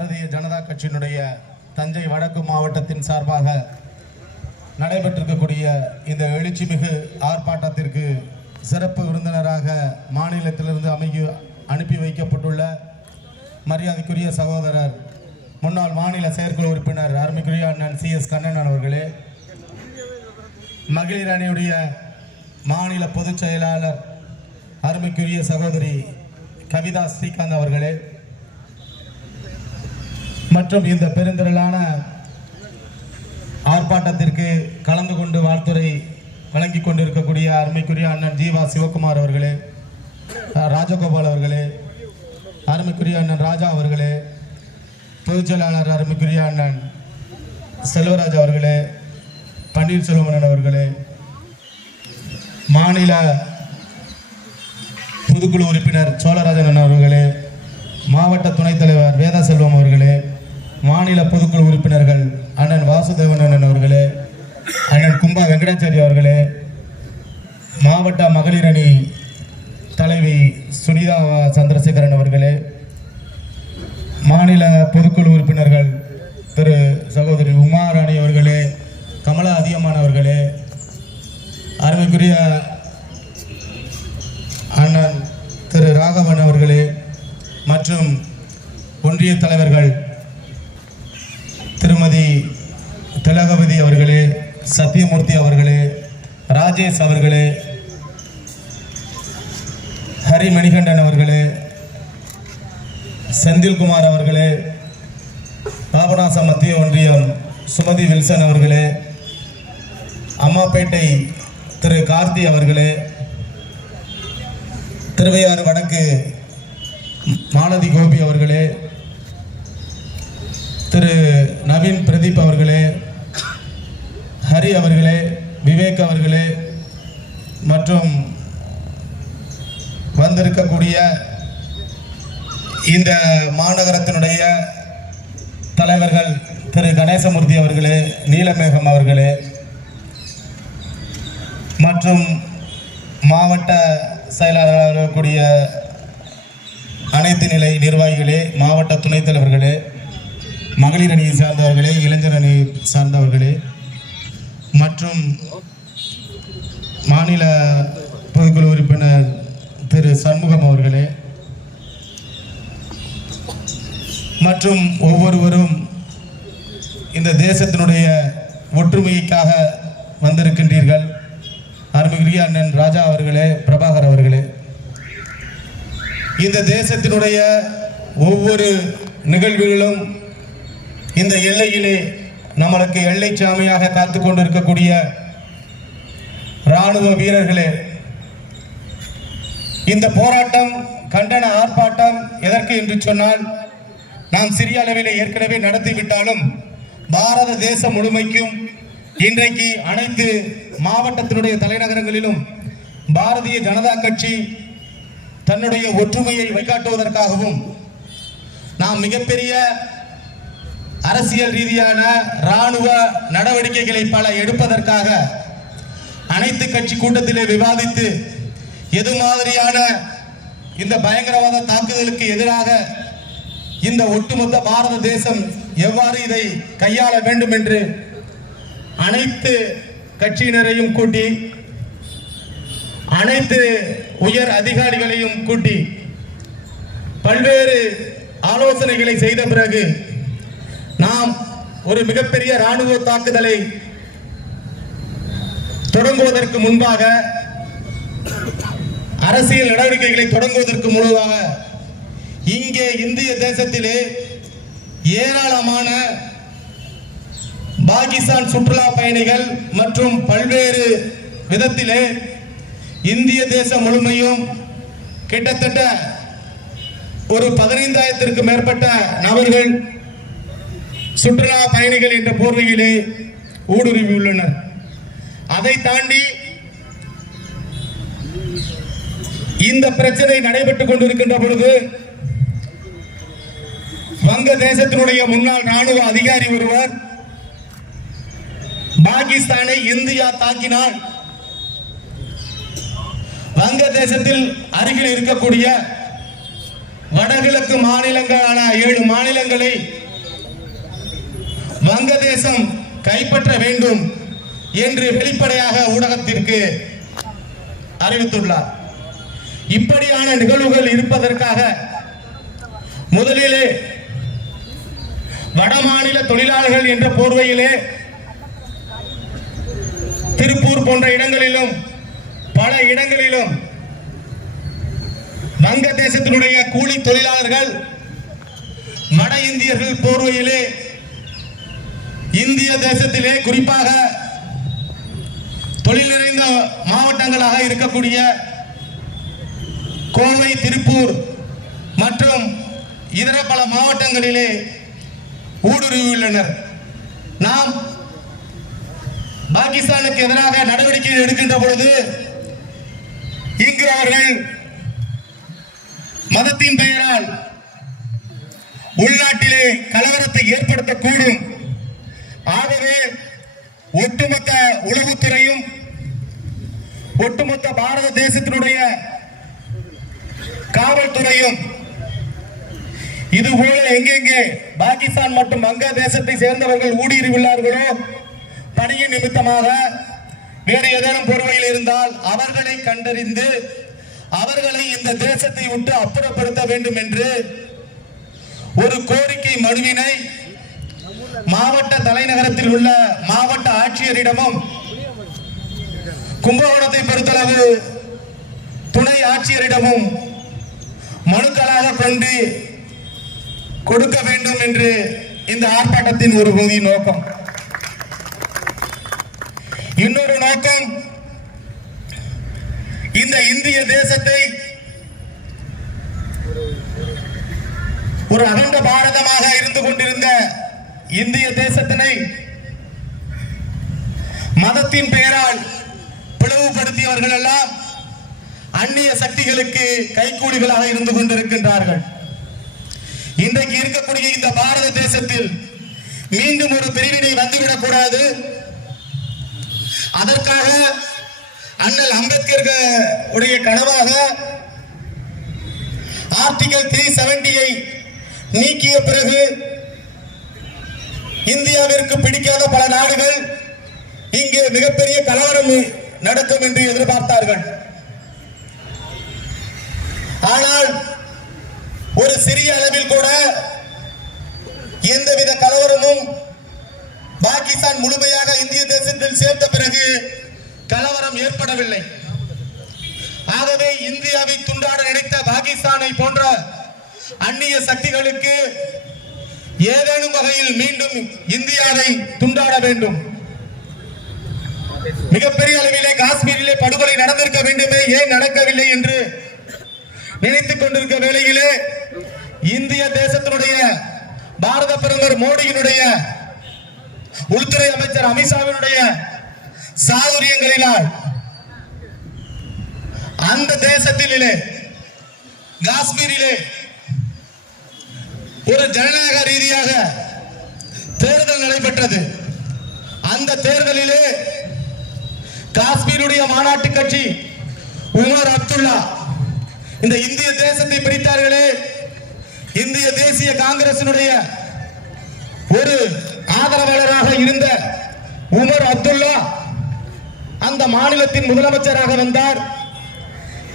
பாரதிய ஜனதா கட்சியினுடைய தஞ்சை வடக்கு மாவட்டத்தின் சார்பாக நடைபெற்றிருக்கக்கூடிய இந்த எழுச்சிமிகு ஆர்ப்பாட்டத்திற்கு சிறப்பு விருந்தினராக மாநிலத்திலிருந்து அமைய அனுப்பி வைக்கப்பட்டுள்ள மரியாதைக்குரிய சகோதரர் முன்னாள் மாநில செயற்குழு உறுப்பினர் அருமைக்குரிய அண்ணன் சி. எஸ். கண்ணன் அவர்களே மகளிர் அணியுடைய மாநில பொதுச் செயலாளர் அருமைக்குரிய சகோதரி கவிதா ஸ்ரீகாந்த் அவர்களே மற்றும் இந்த பெருந்திரளான ஆர்ப்பாட்டத்திற்கு கலந்து கொண்டு வாழ்த்துறை வழங்கி கொண்டிருக்கக்கூடிய அருமைக்குரிய அண்ணன் ஜீவா சிவகுமார் அவர்களே ராஜகோபால் அவர்களே அருமைக்குரிய அண்ணன் ராஜா அவர்களே பொதுச் செயலாளர் அருமைக்குரிய அண்ணன் செல்வராஜ் அவர்களே பன்னீர்செல்வமன் அவர்களே மாநில பொதுக்குழு உறுப்பினர் சோழராஜன் அவர்களே மாவட்ட துணைத் தலைவர் வேதா செல்வம் அவர்களே மாநில பொதுக்குழு உறுப்பினர்கள் அண்ணன் வாசுதேவன் அண்ணன் அவர்களே அண்ணன் கும்பா வெங்கடாச்சாரி அவர்களே மாவட்ட மகளிர் அணி தலைவி சுனிதா சந்திரசேகரன் அவர்களே மாநில பொதுக்குழு உறுப்பினர்கள் திரு சகோதரி உமாராணி அவர்களே கமலா அதிகமானவர்களே அருமைக்குரிய அண்ணன் திரு ராகவன் அவர்களே மற்றும் ஒன்றிய தலைவர்கள் திருமதி திலகவதி அவர்களே சத்தியமூர்த்தி அவர்களே ராஜேஷ் அவர்களே ஹரி மணிகண்டன் அவர்களே செந்தில்குமார் அவர்களே பாபநாசம் மத்திய ஒன்றியம் சுமதி வில்சன் அவர்களே அம்மாப்பேட்டை திரு கார்த்தி அவர்களே திருவையாறு வடக்கு மாலதி கோபி அவர்களே திரு நவீன் பிரதீப் அவர்களே ஹரி அவர்களே விவேக் அவர்களே மற்றும் வந்திருக்கக்கூடிய இந்த மாநகரத்தினுடைய தலைவர்கள் திரு கணேசமூர்த்தி அவர்களே நீலமேகம் அவர்களே மற்றும் மாவட்ட செயலாளராக இருக்கக்கூடிய அனைத்து நிலை நிர்வாகிகளே மாவட்ட துணைத் தலைவர்களே மகளிர் அணியை சார்ந்தவர்களே இளைஞர் அணி சார்ந்தவர்களே மற்றும் மாநில பொதுக்குழு உறுப்பினர் திரு சண்முகம் அவர்களே மற்றும் ஒவ்வொருவரும் இந்த தேசத்தினுடைய ஒற்றுமைக்காக வந்திருக்கின்றீர்கள். அருமைக்குரிய அண்ணன் ராஜா அவர்களே பிரபாகர் அவர்களே. இந்த தேசத்தினுடைய ஒவ்வொரு நிகழ்வுகளும் இந்த எல்லையிலே நம்மளுக்கு எல்லை சாமியாக காத்து கொண்டிருக்கக்கூடிய ராணுவ வீரர்களே இந்த போராட்டம் கண்டன ஆர்ப்பாட்டம் எதற்கு என்று சொன்னால் நாம் சிறிய அளவிலே ஏற்கனவே நடத்திவிட்டாலும் பாரத தேசம் முழுமைக்கும் இன்றைக்கு அனைத்து மாவட்டத்தினுடைய தலைநகரங்களிலும் பாரதிய ஜனதா கட்சி தன்னுடைய ஒற்றுமையை வைக்காட்டுவதற்காகவும் நாம் மிகப்பெரிய அரசியல் ரீதியான இராணுவ நடவடிக்கைகளை பல எடுப்பதற்காக அனைத்து கட்சி கூட்டத்திலே விவாதித்து எது மாதிரியான இந்த பயங்கரவாத தாக்குதலுக்கு எதிராக இந்த ஒட்டுமொத்த பாரத தேசம் எவ்வாறு இதை கையாள வேண்டும் என்று அனைத்து கட்சியினரையும் கூட்டி அனைத்து உயர் அதிகாரிகளையும் கூட்டி பல்வேறு ஆலோசனைகளை செய்த பிறகு நாம் ஒரு மிகப்பெரிய ராணுவ தாக்குதலை தொடங்குவதற்கு முன்பாக அரசியல் நடவடிக்கைகளை தொடங்குவதற்கு முழுவாக இங்கே இந்திய தேசத்திலே ஏராளமான பாகிஸ்தான் சுற்றுலா பயணிகள் மற்றும் பல்வேறு விதத்திலே இந்திய தேசம் முழுமையும் கிட்டத்தட்ட ஒரு பதினைந்தாயிரத்திற்கு மேற்பட்ட நபர்கள் சுற்றுலா பயணிகள் என்ற போர்வையிலே ஊடுருவி உள்ளனர் அதை தாண்டி இந்த பிரச்சனை நடைபெற்றுக் கொண்டிருக்கின்ற பொழுது வங்க தேசத்தினுடைய முன்னாள் ராணுவ அதிகாரி ஒருவர் பாகிஸ்தானை இந்தியா தாக்கினால் வங்க தேசத்தில் அருகில் இருக்கக்கூடிய வடகிழக்கு மாநிலங்களான ஏழு மாநிலங்களை வங்கதேசம் கைப்பற்ற வேண்டும் என்று வெளிப்படையாக ஊடகத்திற்கு அறிவித்துள்ளார். இப்படியான நிகழ்வுகள் இருப்பதற்காக முதலிலே வடமாநில தொழிலாளர்கள் என்ற போர்வையிலே திருப்பூர் போன்ற இடங்களிலும் பல இடங்களிலும் வங்கதேசத்தினுடைய கூலி தொழிலாளர்கள் வட இந்தியர்கள் போர்வையிலே இந்திய தேசத்திலே குறிப்பாக தொழில் நிறைந்த மாவட்டங்களாக இருக்கக்கூடிய கோவை திருப்பூர் மற்றும் இதர பல மாவட்டங்களிலே ஊடுருவியுள்ளனர் நாம் பாகிஸ்தானுக்கு எதிராக நடவடிக்கை எடுக்கின்ற பொழுது இங்கு அவர்கள் மதத்தின் பெயரால் உள்நாட்டிலே கலவரத்தை ஏற்படுத்தக்கூடும். ஆகவே ஒட்டுமொத்த உளவுத்துறையும் ஒட்டுமொத்த பாரத தேசத்தினுடைய காவல்துறையும் இதுபோல எங்கெங்கே பாகிஸ்தான் மற்றும் வங்க தேசத்தை சேர்ந்தவர்கள் ஊடுருவிள்ளார்களோ பணியின் நிமித்தமாக வேறு ஏதேனும் பொறுமையில் இருந்தால் அவர்களை கண்டறிந்து அவர்களை இந்த தேசத்தை விட்டு அப்புறப்படுத்த வேண்டும் என்று ஒரு கோரிக்கை மனுவினை மாவட்ட தலைநகரத்தில் உள்ள மாவட்ட ஆட்சியரிடமும் கும்பகோணத்தை பொறுத்தளவு துணை ஆட்சியரிடமும் மனுக்களாக கொண்டு கொடுக்க வேண்டும் என்று இந்த ஆர்ப்பாட்டத்தின் ஒரு பகுதி நோக்கம். இன்னொரு நோக்கம் இந்த இந்திய தேசத்தை ஒரு அகண்ட பாரதமாக இருந்து கொண்டிருந்த இந்திய தேசத்தினை மதத்தின் பெயரால் பிளவுபடுத்தியவர்கள் எல்லாம் அந்நிய சக்திகளுக்கு கைக்கூலிகளாக இருந்து கொண்டிருக்கின்றார்கள். இன்றைக்கு இருக்கக்கூடிய இந்த பாரத தேசத்தில் மீண்டும் ஒரு பிரிவினை வந்துவிடக் கூடாது அதற்காக அண்ணல் அம்பேத்கர் உடைய கனவாக ஆர்டிகல் த்ரீ செவன்டியை நீக்கிய பிறகு இந்தியாவிற்கு பிடிக்காத பல நாடுகள் இங்கே மிகப்பெரிய கலவரம் நடக்கும் என்று எதிர்பார்த்தார்கள். ஆனால் ஒரு சிறிய அளவில் கூட எந்தவித கலவரமும் பாகிஸ்தான் முழுமையாக இந்திய தேசத்தில் சேர்ந்த பிறகு கலவரம் ஏற்படவில்லை. ஆகவே இந்தியாவை துண்டாட நினைத்த பாகிஸ்தானை போன்ற அந்நிய சக்திகளுக்கு ஏதேனும் வகையில் மீண்டும் இந்தியாவை துண்டாட வேண்டும். மிகப்பெரிய அளவிலே காஷ்மீரிலே படுகொலை நடந்திருக்க வேண்டுமே ஏன் நடக்கவில்லை என்று நினைத்துக் கொண்டிருக்க வேளையிலே இந்திய தேசத்தினுடைய பாரத பிரதமர் மோடியினுடைய உள்துறை அமைச்சர் அமித்ஷாவினுடைய சாதுரியங்களினால் அந்த தேசத்திலே காஷ்மீரிலே ஒரு ஜனநாயக ரீதியாக தேர்தல் நடைபெற்றது. அந்த தேர்தலிலே காஷ்மீருடைய மாநாட்டு கட்சி உமர் அப்துல்லா இந்த இந்திய தேசத்தை பிரித்தார்களே இந்திய தேசிய காங்கிரசினுடைய ஒரு ஆதரவாளராக இருந்த உமர் அப்துல்லா அந்த மாநிலத்தின் முதலமைச்சராக வந்தார்.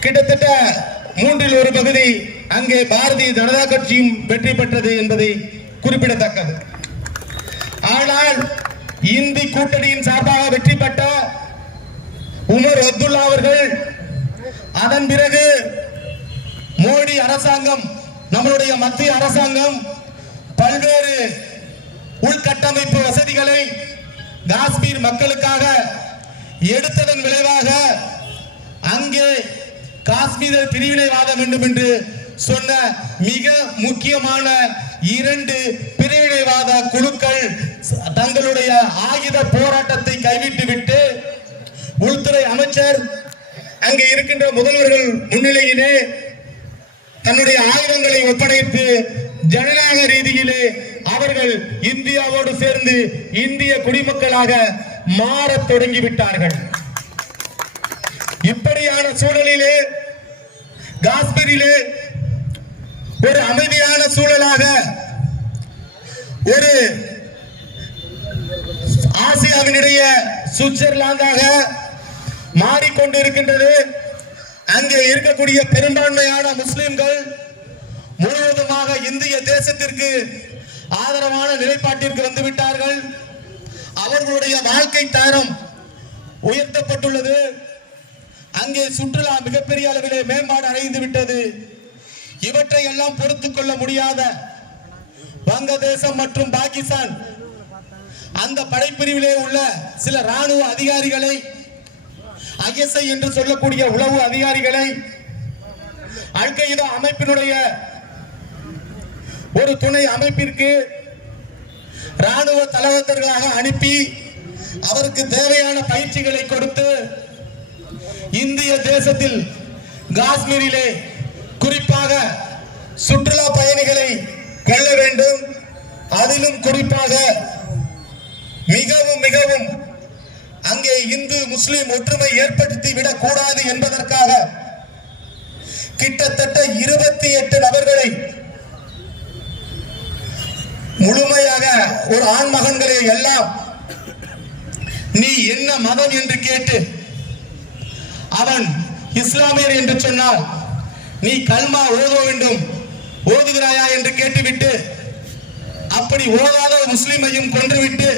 கிட்டத்தட்ட மூன்றில் ஒரு பகுதி அங்கே பாரதிய ஜனதா கட்சியும் வெற்றி பெற்றது என்பதை குறிப்பிடத்தக்கது. ஆனால் இந்தி கூட்டணியின் சார்பாக வெற்றி பெற்ற உமர் அப்துல்லா அவர்கள் அதன் பிறகு மோடி அரசாங்கம் நம்மளுடைய மத்திய அரசாங்கம் பல்வேறு உள்கட்டமைப்பு வசதிகளை காஷ்மீர் மக்களுக்காக எடுத்ததன் விளைவாக அங்கே காஷ்மீர் பிரிவினைவாத வேண்டும் என்று சொன்ன மிக முக்கியமான இரண்டு பிரிவினைவாத குழுக்கள் தங்களுடைய ஆயுத போராட்டத்தை கைவிட்டுவிட்டு உள்துறை அமைச்சர் அங்கே இருக்கின்ற முதல்வர்கள் முன்னிலையிலே தன்னுடைய ஆயுதங்களை ஒப்படைத்து ஜனநாயக ரீதியிலே அவர்கள் இந்தியாவோடு சேர்ந்து இந்திய குடிமக்களாக மாறத் தொடங்கிவிட்டார்கள். இப்படியான சூழலிலே காஷ்மீரிலே ஒரு அமைதியான சூழலாக ஒரு ஆசியாவினுடைய சுவிட்சர்லாந்தாக மாறிக்கொண்டிருக்கின்றது. அங்கே இருக்கக்கூடிய பெரும்பான்மையான முஸ்லிம்கள் முழுவதுமாக இந்திய தேசத்திற்கு ஆதரவான நிலைப்பாட்டிற்கு வந்துவிட்டார்கள். அவர்களுடைய வாழ்க்கை தரம் உயர்த்தப்பட்டுள்ளது. அங்கே சுற்றுலா மிகப்பெரிய அளவிலே மேம்பாடு அடைந்து விட்டது இவற்றை எல்லாம் பொறுத்துக் கொள்ள முடியாத வங்கதேசம் மற்றும் பாகிஸ்தான். அந்த படைப்பிரிவிலே உள்ள சில ராணுவ அதிகாரிகளை ஐஎஸ்ஐ என்று சொல்லக்கூடிய உளவு அதிகாரிகளை அல்கைதா அமைப்பினுடைய ஒரு துணை அமைப்பிற்கு ராணுவ தலைவர்களாக அனுப்பி அவருக்கு தேவையான பயிற்சிகளை கொடுத்து இந்திய தேசத்தில் காஷ்மீரிலே குறிப்பாக சுற்றுலா பயணிகளை கொள்ள வேண்டும். அதிலும் குறிப்பாக மிகவும் மிகவும் அங்கே இந்து முஸ்லிம் ஒற்றுமை ஏற்படுத்தி விடக் கூடாது என்பதற்காக கிட்டத்தட்ட இருபத்தி எட்டு நபர்களை முழுமையாக ஒரு ஆண் மகன்களை எல்லாம் நீ என்ன மதம் என்று கேட்டு அவன் இஸ்லாமியர் என்று சொன்னால் நீ கல்மா ஓத வேண்டும். ஓதுகிறாயா என்று கேட்டுவிட்டு அப்படி ஓதாத முஸ்லிமையும் கொன்றுவிட்டு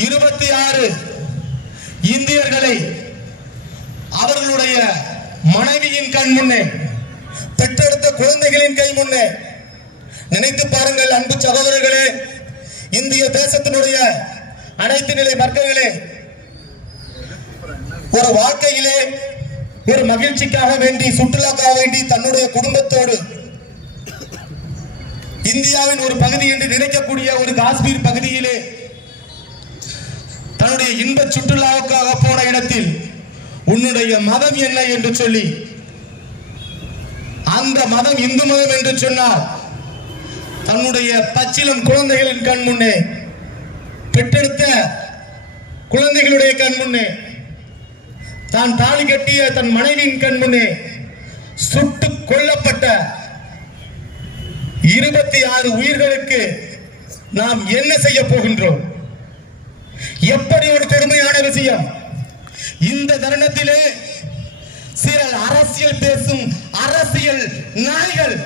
இருபத்தி ஆறு இந்தியர்களை அவர்களுடைய மனைவியின் கண் முன்னே பெற்றெடுத்த குழந்தைகளின் கை முன்னே நினைத்து பாருங்கள் அன்பு சகோதரர்களே இந்திய தேசத்தினுடைய அனைத்து நிலை வர்க்கங்களே ஒரு வாழ்க்கையிலே ஒரு மகிழ்ச்சிக்காக வேண்டி சுற்றுலாக்காக வேண்டி தன்னுடைய குடும்பத்தோடு இந்தியாவின் ஒரு பகுதி என்று நினைக்கக்கூடிய ஒரு காஷ்மீர் பகுதியிலே தன்னுடைய இன்ப சுற்றுலாவுக்காக போன இடத்தில் உன்னுடைய மதம் என்ன என்று சொல்லி அந்த மதம் இந்து மதம் என்று சொன்னால் தன்னுடைய பச்சிலம் குழந்தைகளின் கண் முன்னே பெற்றெடுத்த குழந்தைகளுடைய கண் முன்னே தான் தாலி கட்டிய தன் மனைவியின் கண் முன்னே சுட்டு கொல்லப்பட்ட இருபத்தி ஆறு உயிர்களுக்கு நாம் என்ன செய்ய போகின்றோம்? எப்படி ஒரு கொடுமையான விஷயம்? இந்த தருணத்திலே சில அரசியல் பேசும் அரசியல் நாய்கள்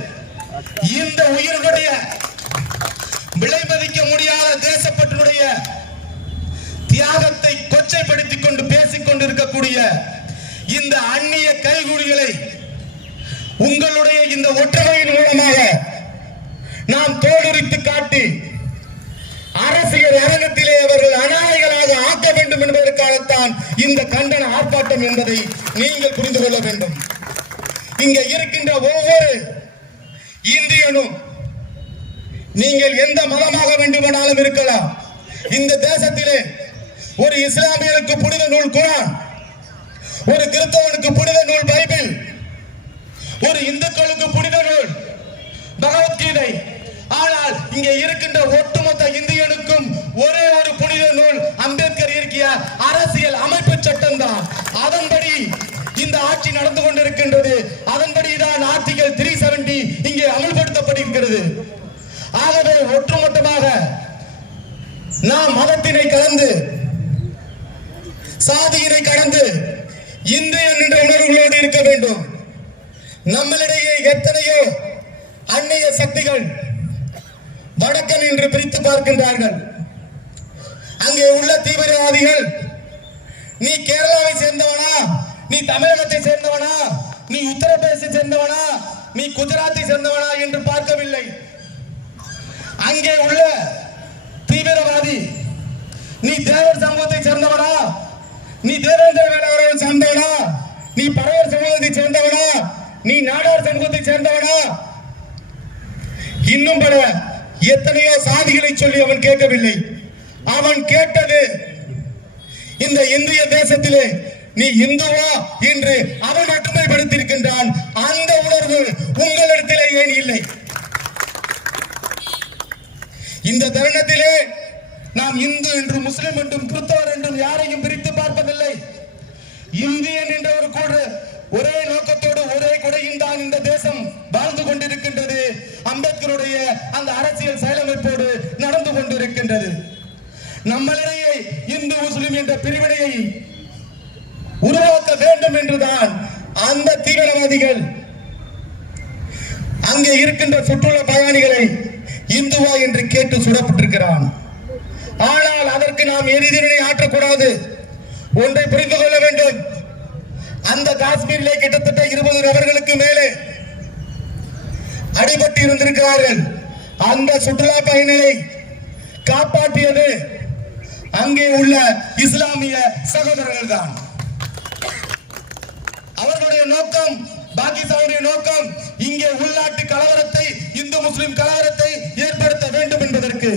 இந்த உயிர்களுடைய விலை மதிக்க முடியாத கொச்சைப்படுத்திக் கொண்டு பேசிக் கொண்டிருக்கக்கூடிய இந்த அந்நிய கைகூலிகளை உங்களுடைய இந்த ஒற்றுமையின் மூலமாக நாம் தோலுரித்து காட்டி அரசியல் அரங்கத்திலே அவர்கள் அநாயகராக ஆக்க வேண்டும் என்பதற்காகத்தான் இந்த கண்டன ஆர்ப்பாட்டம் என்பதை நீங்கள் புரிந்து கொள்ள வேண்டும். இங்க இருக்கின்ற ஒவ்வொரு இந்தியனும் நீங்கள் எந்த மதமாக வேண்டுமானாலும் இருக்கலாம். இந்த தேசத்திலே ஒரு இஸ்லாமியருக்கு புனித நூல் குரான் ஒரு கிறிஸ்தவனுக்கு புனித நூல் பைபிள் ஒரு இந்துக்களுக்கு புனித நூல் பகவத்கீதை. ஆனால் இங்கே இருக்கின்ற ஒட்டுமொத்த இந்தியனுக்கும் ஒரே ஒரு புனித நூல் அம்பேத்கர் இருக்கிய அரசியல் அமைப்பு சட்டம் தான் அதன்படி இந்த ஆட்சி நடந்து கொண்டிருக்கின்றது. அதன்படி தான் ஆர்டிகல் த்ரீ செவன்டி இங்கே அமல்படுத்தப்பட்டிருக்கிறது. ஆகவே ஒட்டுமொத்தமாக நாம் மதத்தினை கலந்து சாதியினை கடந்து இந்தியன் என்ற உணர்வுகளோடு இருக்க வேண்டும். நம்மளிடையே எத்தனையோ அந்நிய சக்திகள் வடக்கன் என்று பிரித்து பார்க்கின்றார்கள். அங்கே உள்ள தீவிரவாதிகள் நீ கேரளாவை சேர்ந்தவனா? நீ தமிழகத்தை சேர்ந்தவனா? நீ உத்தரப்பிரதேசத்தை சேர்ந்தவனா? நீ குஜராத்தை சேர்ந்தவனா? என்று பார்க்கவில்லை. அங்கே உள்ள தீவிரவாதி நீ தேவர் சமூகத்தை சேர்ந்தவனா? நீ தேவேந்திர வேளாளரை சேர்ந்தவனா? நீ பரவர் சமூகத்தை சேர்ந்தவனா? நீ நாடார் சமூகத்தை சேர்ந்தவனா? இன்னும் பல எத்தனையோ சாதிகளை சொல்லி அவன் கேட்கவில்லை. அவன் கேட்டது இந்த இந்திய தேசத்திலே நீ இந்துவா என்று அவன் ஒற்றுமைப்படுத்தியிருக்கின்றான் அந்த உணர்வு உங்களிடத்திலே ஏன் இல்லை? இந்த தருணத்திலே நாம் இந்து என்றும் முஸ்லிம் என்றும் கிறிஸ்தவர் என்றும் யாரையும் பிரித்து பார்ப்பதில்லை. இந்தியன் என்ற ஒரு கூட ஒரே நோக்கத்தோடு ஒரே கொடையும் தான் இந்த தேசம் வாழ்ந்து கொண்டிருக்கின்றது கொண்டிருக்கின்றது. அம்பேத்கருடைய அந்த அரசியல் செயலமைப்போடு நடந்து கொண்டிருக்கின்றது. நம்மளிடையே இந்து முஸ்லிம் என்ற பிரிவினையை உருவாக்க வேண்டும் என்றுதான் அந்த தீவிரவாதிகள் அங்கே இருக்கின்ற சுற்றுலா பயணிகளை இந்துவா என்று கேட்டு சுடப்பட்டிருக்கிறான் ஆனால் அதற்கு நாம் எரிதினை ஆற்றக்கூடாது ஒன்றை புரிந்து கொள்ள வேண்டும் அந்த காஷ்மீரிலே கிட்டத்தட்ட இருபது நபர்களுக்கு மேலே அடிபட்டு இருந்திருக்கிறார்கள். அந்த சுற்றுலா பயணிகளை காப்பாற்றியது அங்கே உள்ள இஸ்லாமிய சகோதரர்கள் தான் அவர்களுடைய நோக்கம் பாகிஸ்தானுடைய நோக்கம் இங்கே உள்நாட்டு கலவரத்தை இந்து முஸ்லிம் கலவரத்தை ஏற்படுத்த வேண்டும் என்பதற்கு.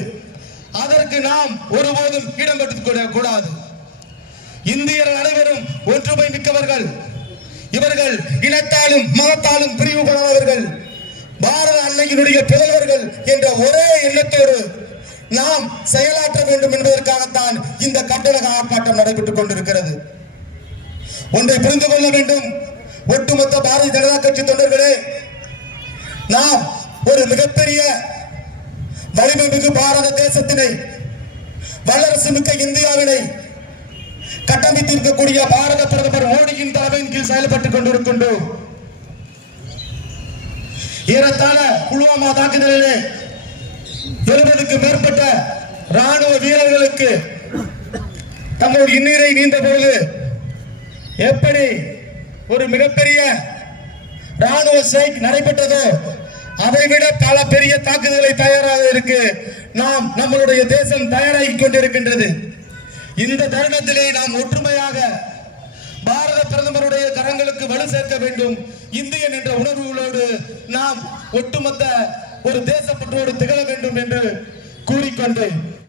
அதற்கு நாம் ஒருபோதும் இடம் பெற்றுக் கூடாது. இந்தியர்கள் அனைவரும் ஒற்றுமை மிக்கவர்கள். இவர்கள் இனத்தாலும் மதத்தாலும் பிரிவுபடாதவர்கள் பாரத அன்னையினுடைய புதல்வர்கள் என்ற ஒரே எண்ணத்தோடு நாம் செயலாற்ற வேண்டும் என்பதற்காகத்தான் இந்த கட்டளக ஆர்ப்பாட்டம் நடைபெற்றுக் கொண்டிருக்கிறது. ஒன்றை புரிந்து கொள்ள வேண்டும். ஒட்டுமொத்த பாரதிய ஜனதா கட்சி தொண்டர்களே நாம் ஒரு மிகப்பெரிய வலிமை மிகு பாரத தேசத்தினை வல்லரசு மிக்க இந்தியாவினை கட்டமைத்திருக்கக்கூடிய பாரத பிரதமர் மோடியின் தலைமையின் கீழ் செயல்பட்டுக் கொண்டிருக்கின்றோம். ஈரத்தான புல்வாமா தாக்குதலிலே எழுபதுக்கு மேற்பட்ட ராணுவ வீரர்களுக்கு தங்களுடைய இன்னீரை நீண்ட பொழுது எப்படி ஒரு மிகப்பெரிய ராணுவ ஸ்ட்ரைக் நடைபெற்றதோ அதை விட பல பெரிய தாக்குதலை தயாராக இருக்கு. நாம் நம்மளுடைய தேசம் தயாராகி கொண்டிருக்கின்றது. இந்த தருணத்திலே நாம் ஒற்றுமையாக நம்முடைய கரங்களுக்கு வலு சேர்க்க வேண்டும். இந்தியன் என்ற உணர்வுகளோடு நாம் ஒட்டுமொத்த ஒரு தேசப்பற்றோடு திகழ வேண்டும் என்று கூறிக்கொண்டு